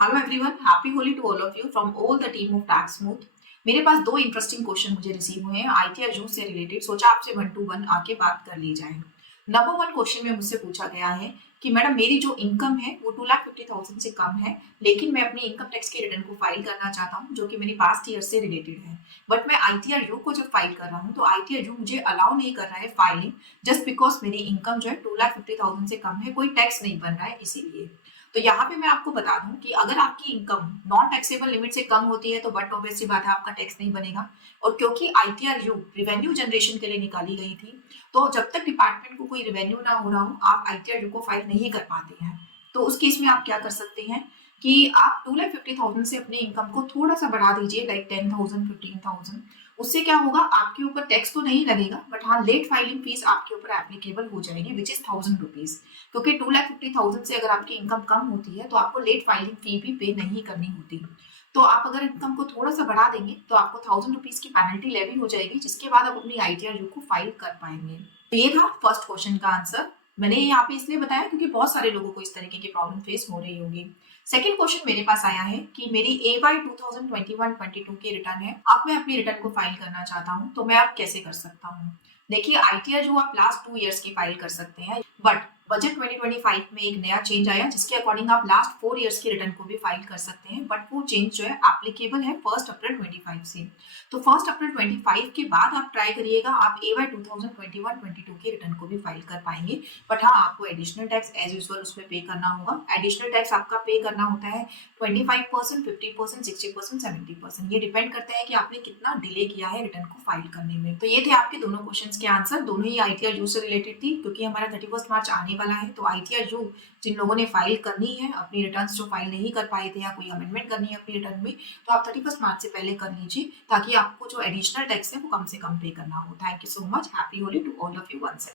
Hello everyone, happy Holi to all of you from all the team of Tax Smooth. मेरे पास दो interesting question मुझे receive हुए हैं आईटीआर जूस से रिलेटेड। सोचा आपसे वन टू वन आके बात कर ली जाए। नंबर वन क्वेश्चन में मुझसे पूछा गया है कि मैडम मेरी जो इनकम है वो 2,50,000 से कम है, लेकिन मैं अपनी इनकम टैक्स के रिटर्न को फाइल करना चाहता हूँ जो कि मेरी पास्ट ईयर से रिलेटेड है। बट मैं आईटीआर यू को जब फाइल कर रहा हूँ तो आईटीआर यू मुझे अलाउ नहीं कर रहा है फाइलिंग, जस्ट बिकॉज मेरी इनकम जो है 2,50,000 से कम है, कोई टैक्स नहीं बन रहा है इसीलिए। तो यहाँ पे मैं आपको बता दूं कि अगर आपकी इनकम नॉन टैक्सेबल लिमिट से कम होती है तो बट ऑब्वियसली बात है आपका टैक्स नहीं बनेगा। और क्योंकि आईटीआर यू रिवेन्यू जनरेशन के लिए निकाली गई थी, तो जब तक डिपार्टमेंट को कोई रिवेन्यू ना हो रहा हो आप आईटीआर यू को फाइल नहीं कर पाते हैं। तो उस केस में आप क्या कर सकते हैं कि आप 2,50,000 से अपने इनकम को थोड़ा सा बढ़ा दीजिए, लाइक 10,000 15,000। उससे क्या होगा, आपके ऊपर टैक्स तो नहीं लगेगा बट हाँ लेट फाइलिंग फीस आपके ऊपर एप्लीकेबल हो जाएगी विच इज 1,000 रुपीज। क्योंकि 2,50,000 से अगर आपकी इनकम कम होती है तो आपको लेट फाइलिंग फी भी पे नहीं करनी होती। तो आप अगर इनकम को थोड़ा सा बढ़ा देंगे तो आपको 1,000 रुपीज की पेनल्टी लेवी हो जाएगी, जिसके बाद आप अपनी आईटीआर यू को फाइल कर पाएंगे। तो ये था फर्स्ट क्वेश्चन का आंसर। मैंने यहाँ पे इसलिए बताया क्योंकि बहुत सारे लोगों को इस तरीके की प्रॉब्लम फेस हो रही होगी। सेकेंड क्वेश्चन मेरे पास आया है कि मेरी AY 2021-22 की रिटर्न है, अब मैं अपनी रिटर्न को फाइल करना चाहता हूँ, तो मैं अब कैसे कर सकता हूँ। देखिए आईटीआर जो आप लास्ट 2 इयर्स की फाइल कर सकते हैं, बट बजट 2025 में एक नया चेंज आया जिसके अकॉर्डिंग आप लास्ट 4 इयर्स की रिटर्न को भी फाइल कर सकते हैं, बट वो चेंज जो है एप्लीकेबल है 1 अप्रैल 25 से। तो 1 अप्रैल 25 के बाद आप ट्राई करिएगा, आप AY 2021-22 की रिटर्न को भी फाइल कर पाएंगे। बट हाँ आपको एडिशनल टैक्स एज यूजुअल उसमें पे करना होगा। एडिशनल टैक्स आपका पे करना होता है 25%, 50%, 60%, 70%। ये डिपेंड करता है कि आपने कितना डिले किया है रिटर्न को फाइल करने में। तो ये थे आपके दोनों क्वेश्चंस के आंसर, दोनों ही आईटीआर यू से रिलेटेड थी। क्योंकि हमारा 31 मार्च आने वाला है तो आईटीआर यू जिन लोगों ने फाइल करनी है अपनी रिटर्न्स जो फाइल नहीं कर पाए थे या कोई अमेंडमेंट करनी है अपनी रिटर्न में, तो आप 31 मार्च से पहले कर लीजिए ताकि आपको जो एडिशनल टैक्स है वो कम से कम पे करना हो। Thank you so much, happy Holi to all of you once.